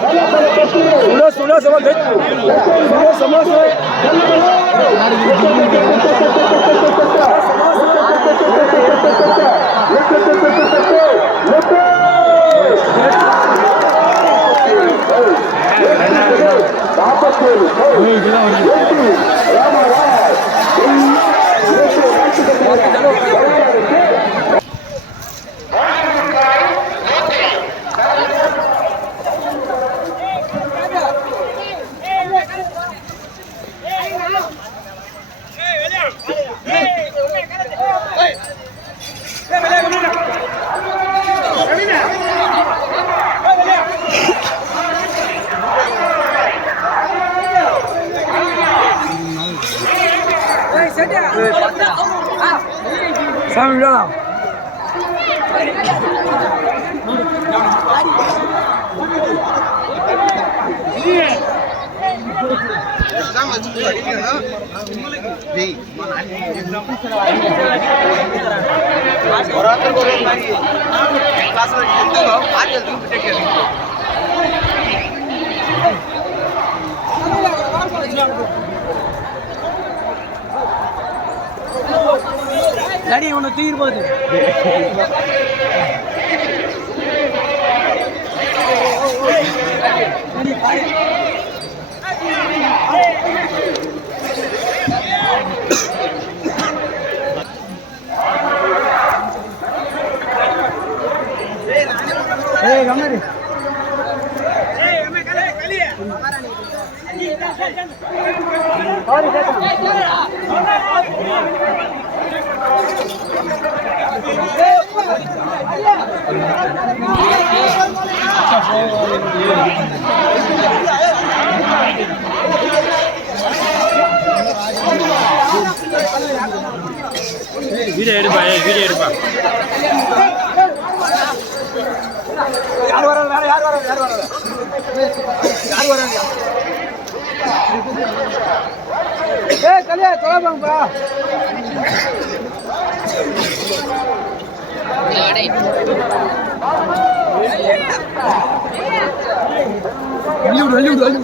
Unos, unos, স্বামী দাঁড়াও class தடி ஒன்று தூக்கிட்டு போகுது ஏய் கம்மரி வீடியோ எடுப்பா ஏ வீடியோ எடுப்பா. யார் வர வேற யார் வர யார் வர யார் வர ஏய் கலியா தொலைப்பாங்கப்பா ஹாலிவுட்